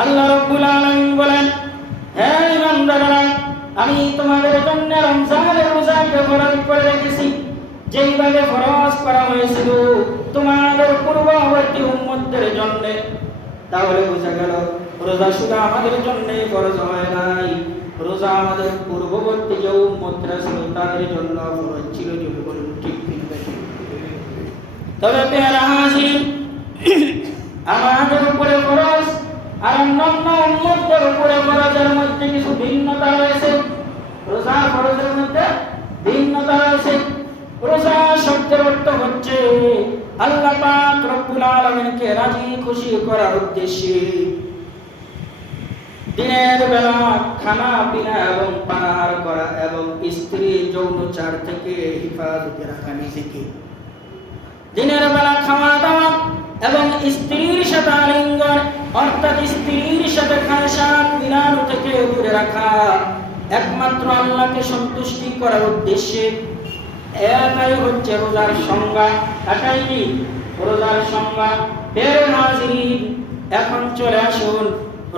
আল্লাহ রাব্বুল আলামিন বলেন, হে ইমানদাররা, আমি তোমাদের জন্য রমজানের রোজাকে ফরজ করে রেখেছি, যেইভাবে ফরজ করা হয়েছিল তোমাদের পূর্ববর্তী উম্মতদের জন্য। তাহলে বোঝা গেল রোজা শুধু আমাদের জন্য ফরজ হয় নাই, রোজা আমাদের পূর্ববর্তী যে উম্মতরা ছিল তাদের জন্য ফরজ ছিল। যদি বলুন ঠিক কিনা? তবে পেয়ারা হাজির, আমাদের উপরে ফরজ আর অন্যান্য উম্মতদের উপরে ফরজের মধ্যে কিছু ভিন্নতা রয়েছে। রোজা ফরজের মধ্যে ভিন্নতা রয়েছে। রোজা শব্দের অর্থ হচ্ছে আল্লাহ পাক রব্বুল আলামিনকে রাজি খুশি করার উদ্দেশ্যে দিনের বেলা খানা পিনা এবং পানাহার করা এবং স্ত্রী যৌনচার থেকে হেফাজতে রাখা নিজেকে। দিনের বেলা খাওয়া দাওয়া এবং স্ত্রীর সাথে আলিঙ্গন অর্থাৎ স্ত্রীর সাথে খায়সাত মিলানো থেকে দূরে রাখা একমাত্র আল্লাহকে সন্তুষ্টি করার উদ্দেশ্যে। এটাই হচ্ছে রোজার সংজ্ঞা। এটাই কি রোজার সংজ্ঞা? প্রিয় হাজিরিন, এখন চলে আসুন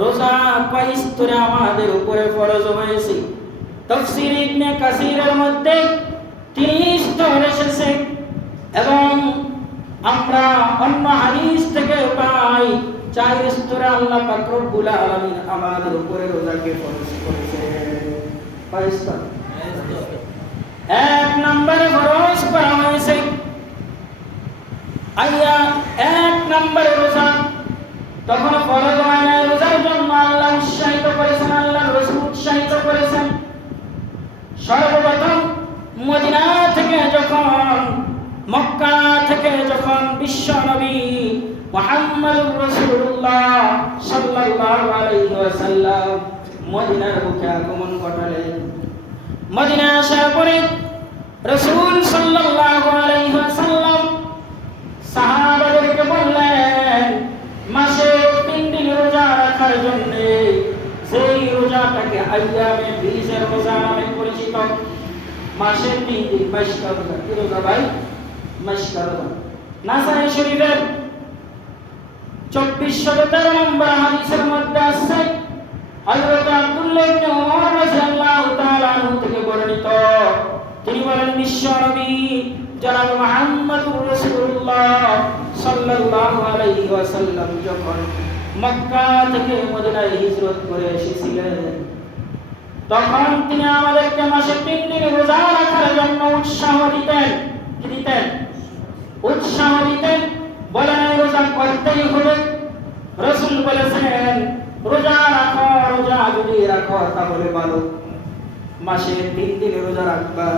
রোজা কয় স্তরে আমাদের উপরে ফরজ হয়েছে। তাফসীর ইবনে কাসিরের মধ্যে ৩ স্তর এসেছে এবং আমরা অন্য হাদিস থেকে পাই ৪ স্তরে আল্লাহ পাক রব্বুল আলামিন আমাদের উপরে রোজাকে ফরজ করেছেন। কয় স্তর? ১ নম্বরে ফরজ করা হয়েছে আইয়া ১ নম্বরে রোজা। তখন ফরজ হয় না, রোজার জন্য আল্লাহ উৎসাহিত করেছেন, আল্লাহ রাসূল উৎসাহিত করেছেন। সর্বপ্রথম মদিনা থেকে যখন মক্কা থেকে যখন বিশ্ব নবী মুহাম্মদুর রাসূলুল্লাহ সাল্লাল্লাহু আলাইহি ওয়াসাল্লাম মদিনার বুকে আগমন ঘটালেন, মদিনা আসার পরে রাসূল সাল্লাল্লাহু আলাইহি ওয়াসাল্লাম সাহাবাদেরকে বললেন মাসে 3 দিন রোজা রাখার জন্য, সেই রোজাটাকে আইয়ামে বীজের রোজা নামে পরিচিত। মাসে 3 দিন মাসকা রোজা। কি রোজা ভাই? মাসকা রোজা। নাসাই শরীফের 2413 নম্বর হাদিসের মধ্যে আছে হযরত আব্দুল্লাহ ইবনে ওমর রাদিয়াল্লাহু তাআলা আনহু থেকে বর্ণিত, তিনি বলেন বিশ্ব নবী জনাব মুহাম্মদুর রাসূলুল্লাহ সাল্লাল্লাহু আলাইহি ওয়াসাল্লাম যখন মক্কা থেকে মদিনায় হিজরত করে এসেছিলেন, তখন তিনি আমাদেরকে মাসে 3 দিন রোজা রাখার জন্য উৎসাহ দিতেন। কি দিতেন? উৎসাহ দিতেন। বলেন রোজা করতেই হবে। রাসূল বলেছেন রোজা রাখো, রোজা যদি রাখো তাহলে ভালো, মাসে 3 দিন রোজা রাখবা।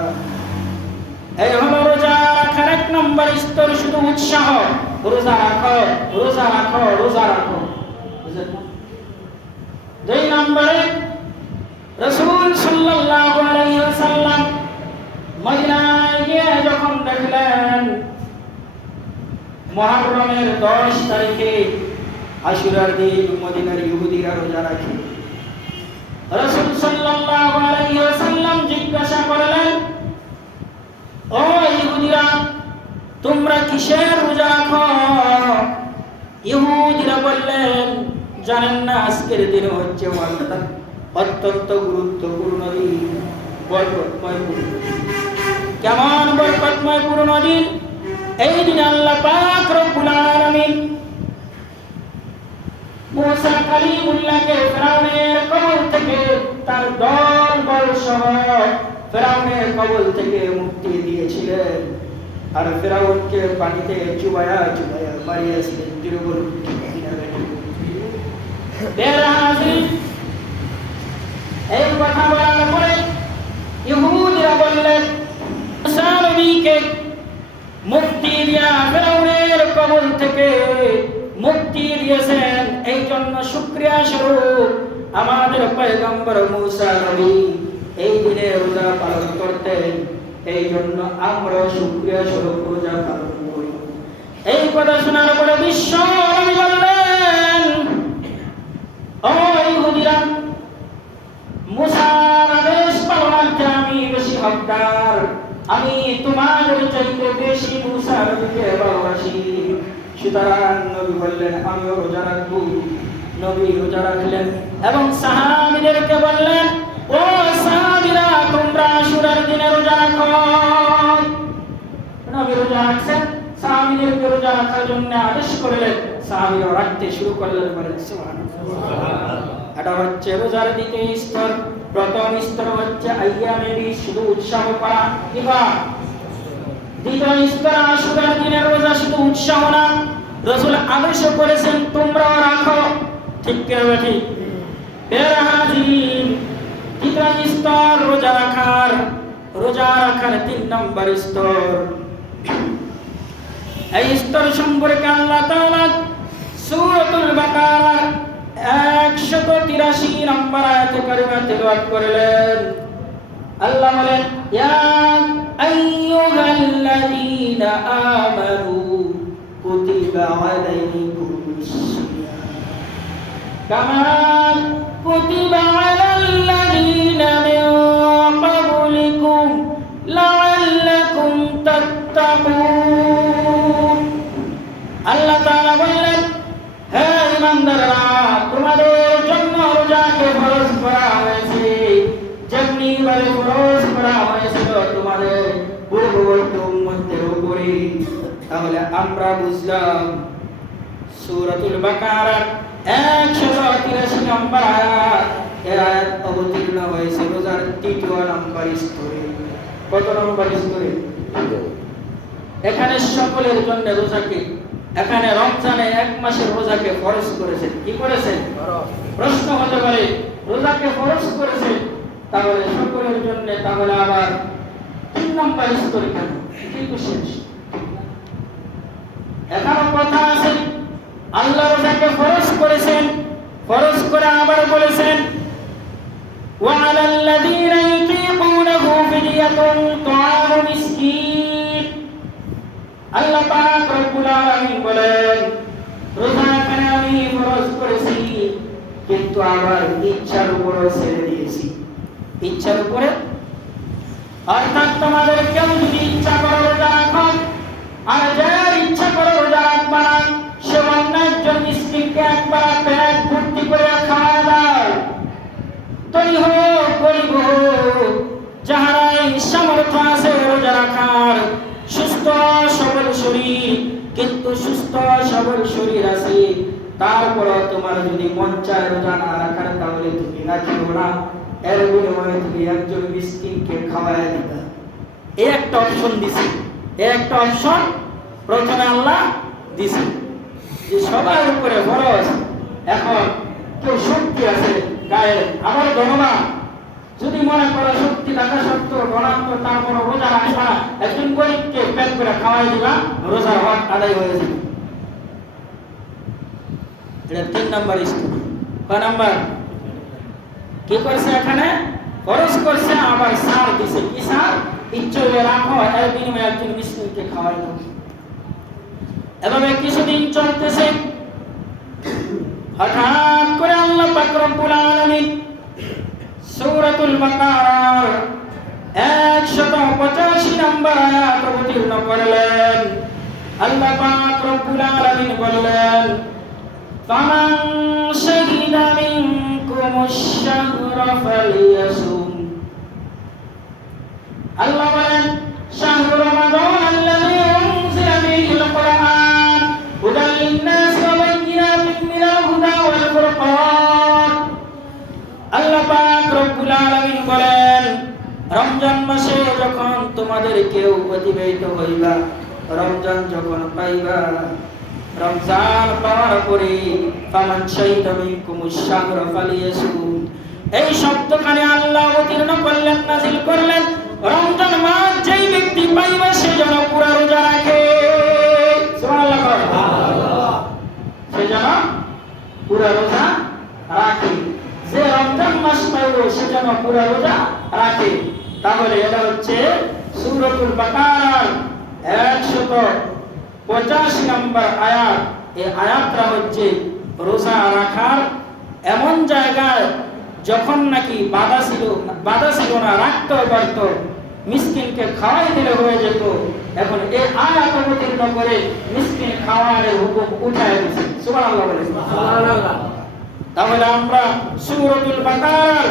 এই হলো রোজা রাখার 1 নম্বর স্তর, শুধু উৎসাহ। রোজা রাখো, রোজা রাখো, রোজা রাখো। বুঝলেন না? 2 নম্বরে রাসূল সাল্লাল্লাহু আলাইহি ওয়াসাল্লাম মদিনায় গিয়ে যখন দেখলেন মুহররমের 10 তারিখে আশুরার দিন মদিনার ইহুদিরা রোজা রাখে, রাসূল সাল্লাল্লাহু আলাইহি ওয়াসাল্লাম জিজ্ঞাসা করলেন, ও ইহুদিরা, তোমরা কিসের রোজা রাখো? ইহুদিরা বললেন, জানেন না আজকের দিন হচ্ছে অত্যন্ত গুরুত্বপূর্ণ দিন, বরকতময় দিন। কেমন বরকতময় পূর্ণ দিন? এই দিন আল্লাহ পাক রব্বুল আলামিন মুসা কালিমুল্লাহকে ফিরাউনের কবল থেকে তার দলবল সহ ফিরাউনের কবল থেকে মুক্তি দিয়েছিলেন, আর ফিরাউনকে পানিতে চুবায়া চুবায়া মারিয়েছিলেন। তিরুবল এই কথা বলার পরে ইহুদিরা বললেন মুসা নবীকে মুক্তি দিয়া ফিরাউনের কবল থেকে মুক্তি দিয়েছেন, এই জন্য শুকরিয়া স্বরূপ আমাদের পয়গম্বর মুসা নবী এই দিনে রোজা পালন করতেন। এই জন্য আমরা শুকরিয়া স্বরূপ রোজা পালন করি। এই কথা শোনার পরে বিশ্ব নবী বললেন, ও ইহুদিরা, মুসার আদেশ পালনার্থে আমি বেশি হকদার, আমি তোমাদের চাইতে বেশি মুসা নবীকে ভালোবাসি। সুতরাং নবী বললেন আমিও রোজা রাখবো। নবী রোজা রাখলেন এবং সাহাবীদেরকে বললেন, ও সাহাবীরা, তোমরা আশুরার দিনে রোজা রাখো। নবী রোজা রাখছেন, সাহাবীদেরকে রোজা রাখার জন্য আদেশ করলেন, সাহাবীরা রাখতে শুরু করলেন। বলেন সুবহানাল্লাহ। এটা হচ্ছে রোজার দ্বিতীয় স্তর। প্রথম স্তর হচ্ছে আইয়ামে বীজ, শুধু উৎসাহ করা। এবার দ্বিতীয় স্তর আশুরার দিনের রোজা, শুধু উৎসাহ না, রাসূল আদেশ করেছেন তোমরাও রাখো। ঠিক কি না ঠিক? প্রিয় হাজিরিন, দ্বিতীয় স্তর রোজা রাখার 3 নম্বর স্তর। এই স্তর সম্পর্কে আল্লাহ তাআলা সূরাতুল বাকারার 183 নম্বর আয়াতে কারিমা তেলাওয়াত করলেন। আল্লাহ বলেন, ইয়া আইয়ুহাল্লাযীনা আমানু কুতিবা আলাইকুমুস সিয়াম কামা কুতিবা আলাল্লাযীনা মিন ক্বাবলিকুম লাআল্লাকুম তাত্তাকুন। আল্লাহ তাআলা বললেন, হে ঈমানদাররা, তোমাদের জন্য রোজাকে ফরজ করা হয়েছে যেমনি ভাবে ফরজ করা হয়েছিল তোমাদের পূর্ববর্তী উম্মতের উপরে। তাহলে আমরা বুঝলাম সূরাতুল বাকারার 183 নম্বর আয়াত, এই আয়াত অবতীর্ণ হয়েছে রোজার 3 নম্বর স্তরে। কত নম্বর স্তরে? এখানে সকলের জন্য রোজাকে, এখানে রমজানে 1 মাসের রোজাকে ফরজ করেছেন। কি করেছেন? প্রশ্ন হতে পারে, রোজাকে ফরজ করেছেন তাহলে সকলের জন্য, তাহলে আবার 3 নম্বর স্তরে কেন? কিন্তু শেষ এখানে কথা আছে, আল্লাহ রোজাকে ফরজ করেছেন, ফরজ করে আবার বলেছেন, ওয়া আলাল্লাযীনা ইউতীকুনাহু ফিদিয়াতুন তুআমু মিসকিন। আল্লাহ পাক রব্বুল আলামিন বলেন, রোজাকে আমি ফরজ করেছি কিন্তু আবার ইচ্ছার উপরে ছেড়ে দিয়েছি। ইচ্ছার উপরে অর্থাৎ তোমাদের কেউ যদি ইচ্ছা করে রোজা রাখো, আর যার ইচ্ছা করে রোজা রাখবে না, সে অন্য একজন মিসকিনকে একবার পেট ভর্তি করে খাওয়া দাও। তৈরি হোক, গরিব হোক, যাহারাই সামর্থ্য আছে রোজা রাখার, সুস্থ সবল শরীর, কিন্তু সুস্থ সবল শরীর আছে, তারপর তোমার যদি মন চায় রোজা না রাখার, তাহলে তুমি রাখিও না, এর বিনিময়ে তুমি একজন মিসকিনকে খাওয়ায় দিবা। এই একটা অপশন দিছি, এই একটা অপশন প্রথমে আল্লাহ দিছে যে সবার উপরে ফরজ। এখন কেউ শক্তি আছে গায়ে, আবার ধনবান, যদি মনে করে শক্তি থাকা সত্ত্বেও ধনাত্ম, তারপর রোজা রাখবা, একজন গরিবকে পেট করে খাওয়াই দিবা, রোজার হক আদায় হয়ে যাবে। এটা 3 নম্বর স্তর। কয় নম্বর? কি করছে? এখানে ফরজ করছে, আবার সার দিছে। কি সার? ইচ্ছা হলে রাখো, এর বিনিময়ে একজন মিসকিনকে খাওয়াই দাও। এভাবে কিছুদিন চলতেছে, হঠাৎ করে আল্লাহ পাক রব্বুল আলামিন সূরাতুল বাকারার 185 নম্বর আয়াত অবতীর্ণ করলেন। আল্লাহ পাক রব্বুল আলামিন বললেন, ফামান শাহিদা মিনকুমুশ শাহরা ফালিয়াসুম। আল্লাহ বলেন, শাহরু রমাদান আল্লাযী উনজিলা ফীহিল কুরআন হুদাল লিন-নাসি ওয়া বায়্যিনাতিন মিনাল হুদা ওয়াল ফুরকান। আল্লাহ পাক রব্বুল আলামিন বলেন, রমজান মাসে যখন তোমাদের কেউ অতিবাহিত হইবা, রমজান যখন পাইবা, রমজান পাওয়ার পরে ফামান শাহিদা মিনকুমুশ শাহরা ফালিয়াসুম, এই শব্দখানে আল্লাহ অবতীর্ণ করলেন, নাযিল করলেন, রমজান মাস যেই ব্যক্তি পাইবে সে যেন পুরা রোজা রাখে। সুবহানাল্লাহ, সুবহানাল্লাহ। সে যেন পুরা রোজা রাখে। যে রমজান মাস পাইবে সে যেন পুরা রোজা রাখে। তাহলে এটা হচ্ছে সূরাতুল বাকারার 185 নম্বর আয়াত। এই আয়াতটা হচ্ছে রোজা রাখার এমন জায়গায় যখন নাকি বাধা ছিল না, রাখতে পারত, মিসকিনকে খাওয়াই দিলে হয়ে যেত। এখন এই আয়াত অবতীর্ণ করে মিসকিন খাওয়ানোর হুকুম উঠায় দিয়েছে। সুবহানাল্লাহ বলেন, সুবহানাল্লাহ। তাহলে আমরা সূরাতুল বাকারার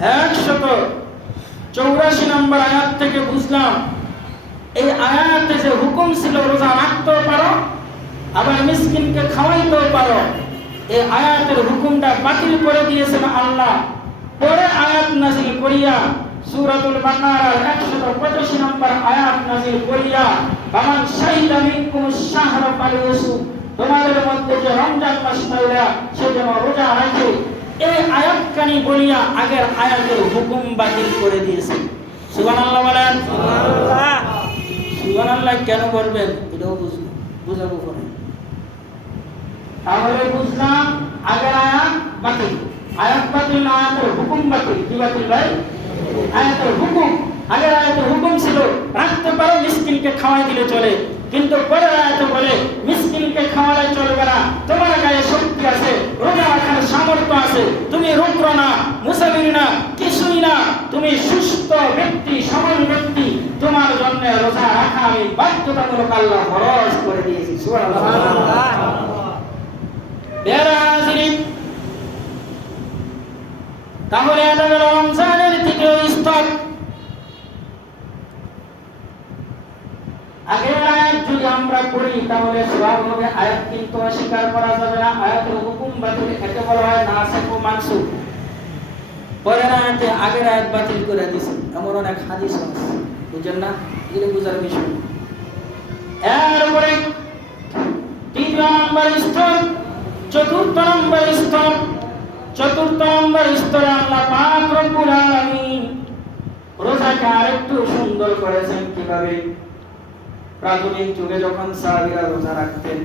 184 নম্বর আয়াত থেকে বুঝলাম এই আয়াতে যে হুকুম ছিল রোজা রাখতেও পারো আবার মিসকিনকে খাওয়াইতেও পারো, এই আয়াতের হুকুমটা বাতিল করে দিয়েছেন আল্লাহ। পরে আয়াত নাযিল করিয়া সূরাতুল বাকারার 185 নম্বর আয়াত নাযিল করিয়া ফামান শাহিদা মিনকুমুশ শাহরা ফালিয়াসুম, তোমাদের মধ্যে যে রমজান মাস পাইলা সে যেন রোজা রাখে, এই আয়াতখানি বলিয়া আগের আয়াতের হুকুম বাতিল করে দিয়েছে। সুবহানাল্লাহ বলেন। সুবহানাল্লাহ। সুবহানাল্লাহ কেন বলবেন এটাও বুঝাবো পরে। তাহলে বুঝলাম আগের আয়াত বাতিল, আয়াত বাতিল না আয়াতের হুকুম বাতিল। কি বাতিল ভাই? আয়াতের হুকুম। আগের আয়াতের হুকুম ছিল রাখতে পারো, মিসকিনকে খাওয়াই দিলে চলে, কিন্তু পরের আয়াতে বলে মিসকিনকে খাওয়ালে চলবে না, তোমার গায়ে শক্তি আছে, রোজা রাখার সামর্থ্য আছে, তুমি রুগ্ন না, মুসাফির না, কিছুই না, তুমি সুস্থ ব্যক্তি, সবল ব্যক্তি, তোমার জন্য রোজা রাখা আমি বাধ্যতামূলক আল্লাহ ফরজ করে দিয়েছি। সুবহানাল্লাহ। তাহলে এটা হলো রমজানের তৃতীয় স্তর। আগের আয়াত যদি আমরা পড়ি তাহলে স্বভাবভাবে আয়াত কিন্তু অস্বীকার করা যাবে না, আয়াতের হুকুম বাতিল, একে বলা হয় নাসিখ ও মানসুখ। পরের আয়াতে আগের আয়াত বাতিল করে দিয়েছে, এমন অনেক হাদিস আছে, বুঝেন না? এগুলো বুঝার বিষয়। এরপরে তৃতীয় নম্বর স্তর, চতুর্থ নম্বর স্তর। চতুর্থ নম্বর স্তরে আল্লাহ পাক রব্বুল আলামিন রোজাকে আরেকটু সুন্দর করেছেন। কিভাবে? প্রাথমিক যুগে যখন সাহাবীরা রোজা রাখতেন,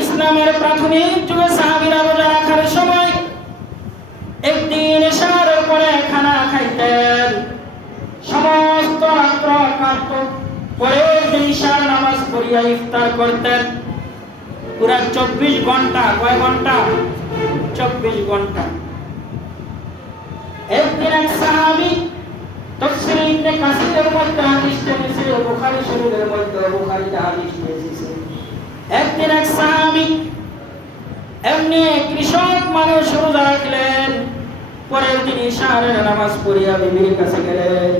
ইসলামের প্রাথমিক যুগে সাহাবীরা রোজা রাখার সময় একদিন ইশার পরে খানা খাইতেন, সমস্ত রাত্র কাটত, পরের দিন ইশার নামাজ পড়িয়া ইফতার করতেন। পুরা 24 ঘন্টা, কয় ঘন্টা? 24 ঘন্টা। একদিন এক সাহাবী তাফসীর ইবনে কাসীরের মধ্যে হাদিস এনেছে, বুখারী শরীফের মধ্যে বুখারীতে হাদিস এসেছে। একদিন এক সাহাবী এমনি কৃষক মানুষ রোজা রাখলেন, পরের দিন ইশারের নামাজ পড়িয়া বিবির কাছে গেলেন।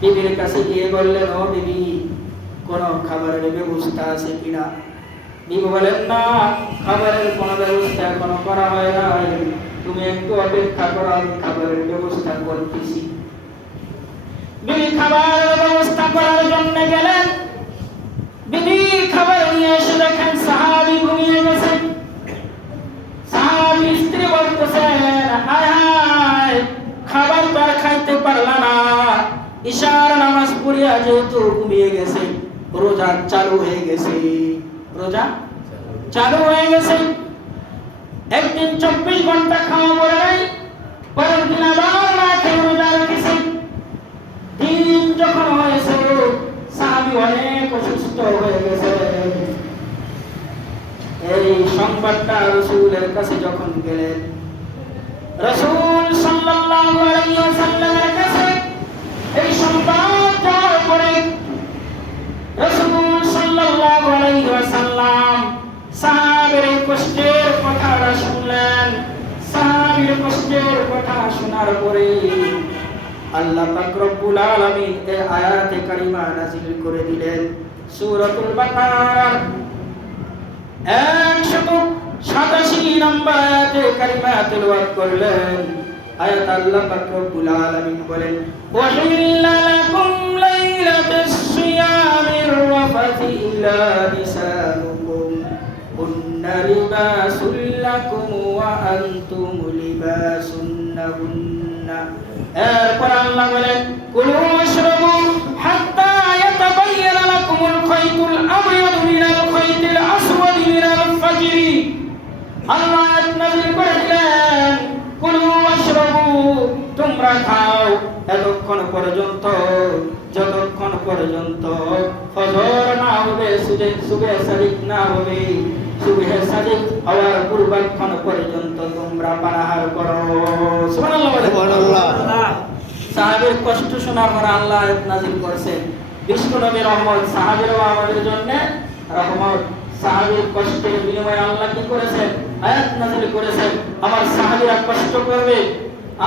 বিবির কাছে গিয়ে বললেন, ও বিবি, কোন খাবারের ব্যবস্থা আছে কিনা? বিবি বলেন, না, খাবারের কোন ব্যবস্থা এখনো করা হয় নাই, তুমি একটু অপেক্ষা করো, আমি খাবারের ব্যবস্থা করতেছি। বিবি খাবারের ব্যবস্থা করার জন্য গেলেন। বিবি খাবার নিয়ে এসে দেখেন সাহাবী ঘুমিয়ে গেছে। সাহাবী স্ত্রী বলতেছেন, হায় হায়, খাবার তো আর খাইতে পারলা না, ইশার নামাজ পড়িয়া যেহেতু ঘুমিয়ে গেছে, রোজা চালু হয়ে গেছে। রোজা চালু হয়ে গেছে। একদিন 24 ঘন্টা খাওয়া পড়ে নাই, পরের দিন আবার না খেয়ে রোজা রেখেছে। দিন যখন হয়েছে, সাহাবী অনেক অসুস্থ হয়ে গেছে। এই সংবাদটা রাসূলের কাছে যখন গেলেন, রাসূল সাল্লাল্লাহু আলাইহি ওয়াসাল্লামের কাছে এই সংবাদ যাওয়ার পরে রাসূল সাল্লাল্লাহু আলাইহি ওয়াসাল্লাম সাহাবীর কষ্টের কথাটা শুনলেন। সাহাবীর কষ্টের কথা শোনার পরে আল্লাহ পাক রব্বুল আলামিন এই আয়াতে কারিমা নাযিল করে দিলেন। সূরাতুল বাকারার 187 নম্বর আয়াতে কারিমা তেলাওয়াত করলেন। আয়াত আল্লাহ পাক রব্বুল আলামিন বলেন, ওয়াহিল্লা লাকুম লাইলাতাস সিয়ামির রাফাথি ইলা নিসাইকুম কুন্না লিবাসুল লাকুম ওয়া আনতুম লিবাসুন লাহুন্না। এরপর আল্লাহ বলেন, কুলু ওয়াশরাবু হাত্তা ইয়াতাবায়্যানা লাকুমুল খাইতুল আবয়াদু মিনাল খাইতিল আসওয়াদি মিনাল ফাজর। আল্লাহ নাযিল করে দিলেন, কুলু ওয়াশরাবু, তোমরা খাও এতক্ষণ পর্যন্ত যতক্ষণ পর্যন্ত ফজর না হবে, সুবহে সাদিক না হবে, সুবহে সাদিক হওয়ার পূর্বক্ষণ পর্যন্ত তোমরা পানাহার করো। সুবহানাল্লাহ। সাহাবীর কষ্ট শোনার পর আল্লাহ আয়াত নাযিল করেছেন। বিশ্ব নবী রহমত, সাহাবীরাও আমাদের জন্য রহমত। সাহাবীর কষ্টের বিনিময়ে আল্লাহ কি করেছেন? আয়াত নাযিল করেছেন। আমার সাহাবীরা কষ্ট করবে,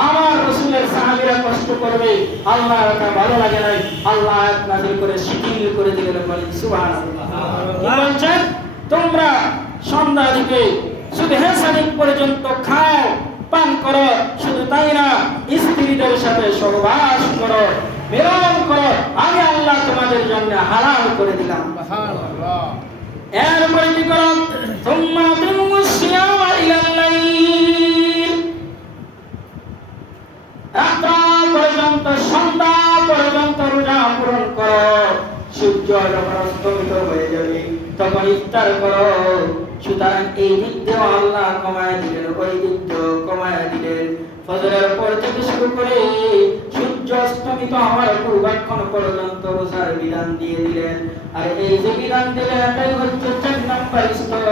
আমার রাসূলের সাহাবীরা কষ্ট করবে, আল্লাহ এটা ভালো লাগে নাই, আল্লাহ আয়াত নাযিল করে শিথিল করে দিলেন। বলেন সুবহানাল্লাহ। কি বলছেন? তোমরা সন্ধ্যা থেকে সুবহে সাদিক পর্যন্ত খাও, পান করো, শুধু তাই না, স্ত্রীদের সাথে সহবাস করো, মিলন করো, আমি আল্লাহ তোমাদের জন্য হালাল করে দিলাম। সুবহানাল্লাহ। এরপরে কি করো? সুম্মা তুমুস সিয়ামা ইলাল লাইল, রাত্র পর্যন্ত, সন্ধ্যা পর্যন্ত রোজা পূরণ করো। সূর্য যখন অস্তমিত হয়ে যাবে তখন ইফতার করো। সুতরাং এই দিকটাও আল্লাহ কমায় দিলেন, ওই দিকটাও কমায় দিলেন। ফজরের পর থেকে শুরু করে সূর্য অস্তমিত হওয়ার পূর্বাক্ষণ পর্যন্ত রোজার বিধান দিয়ে দিলেন। আর এই যে বিধান দিলেন এটাই হচ্ছে 4 নম্বর স্তর,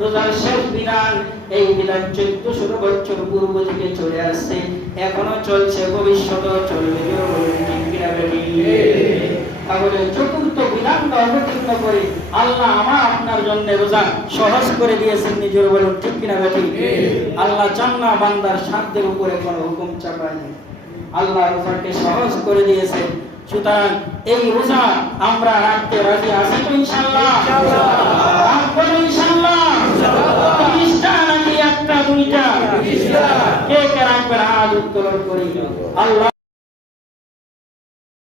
রোজার শেষ বিধান। এই বিধান 1400 বছর পূর্ব থেকে চলে আসছে, এখনো চলছে, ভবিষ্যতেও চলবে। ঠিক কিনা বেটি? তাহলে চতুর্থ বিধানটা অবতীর্ণ করে আল্লাহ আমার আপনার জন্য রোজা সহজ করে দিয়েছেন। নিজের বলুন ঠিক কিনা বেটি? আল্লাহ চান না বান্দার সাধ্যের উপরে কোনো হুকুম চাপায় না, আল্লাহ রোজাকে সহজ করে দিয়েছেন। সুতরাং এই রোজা আমরা রাখতে রাজি আছি তো ইনশাআল্লাহ? রাখবো ইনশাআল্লাহ? 30টা নাকি একটা দুইটা? কে কে রাখবেন? হাত উত্তোলন করি। আল্লাহ